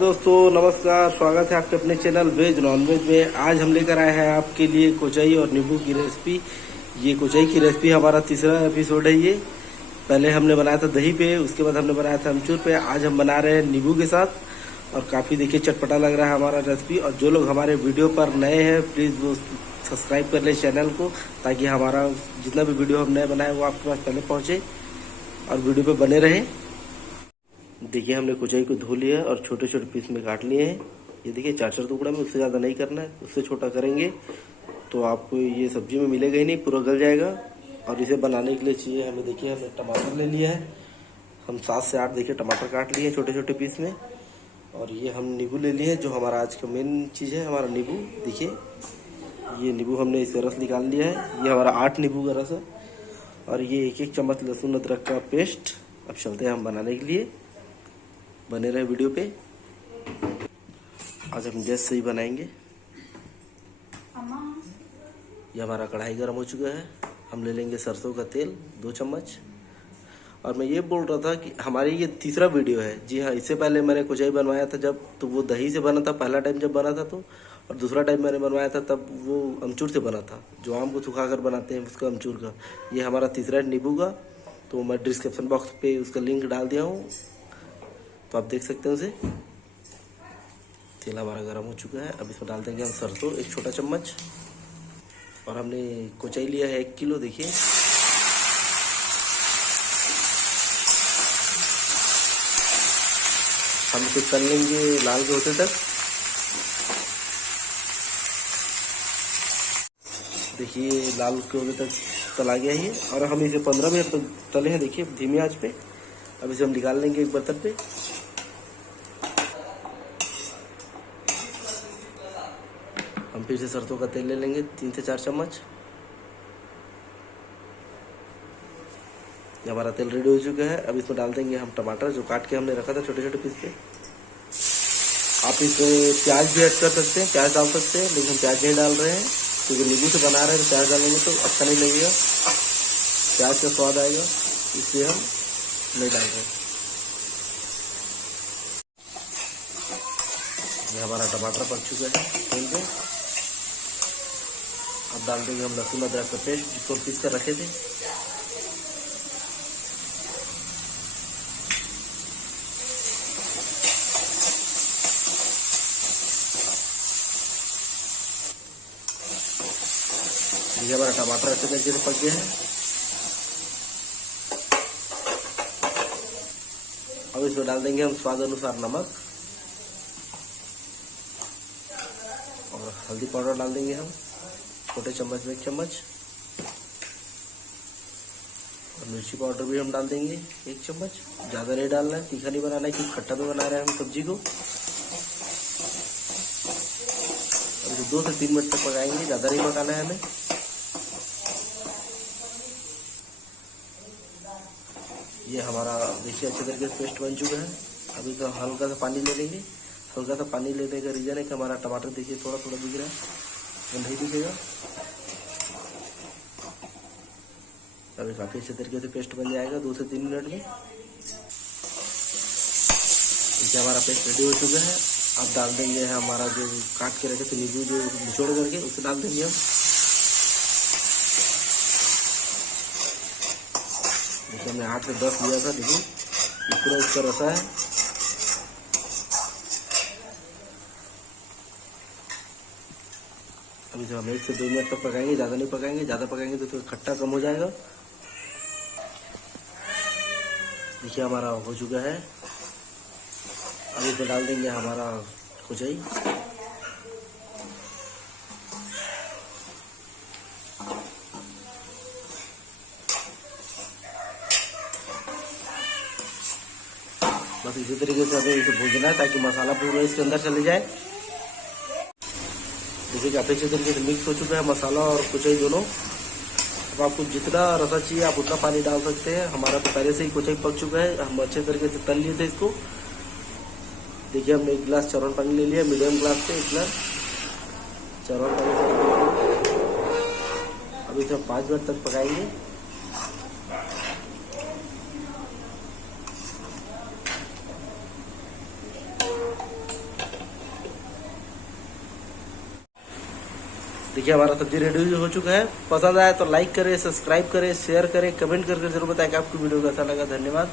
दोस्तों नमस्कार, स्वागत है आपके अपने चैनल वेज नॉनवेज में। आज हम लेकर आए हैं आपके लिए कोचई और नींबू की रेसिपी। ये कोचई की रेसिपी हमारा तीसरा एपिसोड है। ये पहले हमने बनाया था दही पे, उसके बाद हमने बनाया था अमचूर पे। आज हम बना रहे हैं नींबू के साथ और काफ़ी देखिए चटपटा लग रहा है हमारा रेसिपी। और जो लोग हमारे वीडियो पर नए हैं प्लीज़ वो सब्सक्राइब कर लें चैनल को, ताकि हमारा जितना भी वीडियो हम नए बनाए वो आपके पास पहले पहुँचे और वीडियो पर बने रहें। देखिए हमने कुचाई को धो लिया और छोटे छोटे पीस में काट लिए हैं। ये देखिए 4-4 टुकड़ा में, उससे ज़्यादा नहीं करना है। उससे छोटा करेंगे तो आपको ये सब्जी में मिलेगा ही नहीं, पूरा गल जाएगा। और इसे बनाने के लिए चाहिए हमें, देखिए हमने टमाटर ले लिया है। हम 7 से 8 देखिए टमाटर काट लिए हैं छोटे छोटे पीस में। और ये हम नींबू ले लिए हैं, जो हमारा आज का मेन चीज़ है, हमारा नींबू। देखिए ये नींबू हमने इसका रस निकाल लिया है। ये हमारा 8 नींबू का रस है। और ये 1-1 चम्मच लहसुन अदरक का पेस्ट। अब चलते हैं हम बनाने के लिए, बने रहे वीडियो पे। आज हम गैस से ही बनाएंगे। ये हमारा कढ़ाई गर्म हो चुका है। हम ले लेंगे सरसों का तेल 2 चम्मच। और मैं ये बोल रहा था कि हमारी ये तीसरा वीडियो है। जी हाँ, इससे पहले मैंने कुचाई बनवाया था जब, तो वो दही से बना था पहला टाइम जब बना था तो। और दूसरा टाइम मैंने बनवाया था तब वो अमचूर से बना था, जो आम को सुखा कर बनाते हैं उसका अमचूर का। ये हमारा तीसरा नींबू का। तो मैं डिस्क्रिप्शन बॉक्स पे उसका लिंक डाल दिया हूँ, तो आप देख सकते हैं उसे। तेल हमारा गर्म हो चुका है। अब इसमें डाल देंगे हम सरसों 1 छोटा चम्मच। और हमने कुचाई लिया है 1 किलो। देखिए हम इसे तल लेंगे लाल के होते तक। देखिए लाल के होते तक तला गया है। और हम इसे 15 मिनट तक तले हैं, देखिए धीमी आंच पे। अब इसे हम निकाल लेंगे एक बर्तन पे। हम फिर से सरसों का तेल ले लेंगे 3 से 4 चम्मच। ये हमारा तेल रेडी हो चुका है। अब इसमें डाल देंगे हम टमाटर, जो काट के हमने रखा था छोटे छोटे पीस पे। आप इसमें प्याज भी ऐड कर सकते हैं, प्याज डाल सकते हैं, लेकिन हम प्याज नहीं डाल रहे हैं क्योंकि नींबू से बना रहे हैं। तो प्याज डालेंगे तो अच्छा नहीं लगेगा, प्याज का स्वाद आएगा, इसलिए हम नहीं डाल रहे हैं। ये हमारा टमाटर पक चुका है तेल में। अब डाल देंगे हम लहसुन अदरक का पेस्ट, जिसको पीस कर रखे थे। ये हमारा टमाटर अच्छे तरीके से पक गया है। अब इसमें डाल देंगे हम स्वाद अनुसार नमक और हल्दी पाउडर डाल देंगे हम छोटे चम्मच में 1 चम्मच। और मिर्ची पाउडर भी हम डाल देंगे 1 चम्मच। ज़्यादा नहीं डालना है, तीखा नहीं बनाना है, क्योंकि खट्टा में बना रहे हैं हम सब्जी को। अब इसे 2 से 3 मिनट तक पकाएंगे, ज़्यादा नहीं पकाना है हमें। ये हमारा देखिए अच्छे तरीके से पेस्ट बन चुका है। अभी तो हल्का सा पानी ले लेंगे। हल्का सा पानी लेने का रीज़न है कि हमारा टमाटर देखिए थोड़ा थोड़ा दिख रहा है, वो नहीं दिखेगा। अभी काफ़ी अच्छे तरीके से पेस्ट बन जाएगा 2 से 3 मिनट में। देखिए हमारा पेस्ट रेडी हो चुका है। अब डाल देंगे हमारा जो काट के रखे थे नींबू, जो निचोड़ करके उसे डाल देंगे हम। देखिए हमने 8 से 10 लिया था, देखिए पूरा उसका रसा है। अभी जो हम 1 से 2 मिनट तक पकाएंगे, ज़्यादा नहीं पकाएंगे। ज़्यादा पकाएंगे तो फिर खट्टा कम हो जाएगा। देखिए हमारा हो चुका है। अब इसमें डाल देंगे हमारा कुचाई। बस इसी तरीके से हमें इसे भूनना है ताकि मसाला पूरा इसके अंदर चले जाए। देखिए काफ़ी अच्छे तरीके से मिक्स हो चुका है मसाला और कुचाई दोनों। अब आपको जितना रसा चाहिए आप उतना पानी डाल सकते हैं। हमारा तो पहले से ही कुचाई पक चुका है, हम अच्छे तरीके से तल लिए थे इसको। देखिए हमने 1 गिलास चावल पानी ले लिया, मीडियम ग्लास से 1 गिलास चावल पानी से। अब इसे 5 मिनट तक पकाएंगे। देखिए हमारा सब्जी रेडी हो चुका है। पसंद आया तो लाइक करें, सब्सक्राइब करें, शेयर करें, कमेंट करके जरूर बताएं कि आपको वीडियो कैसा लगा। धन्यवाद।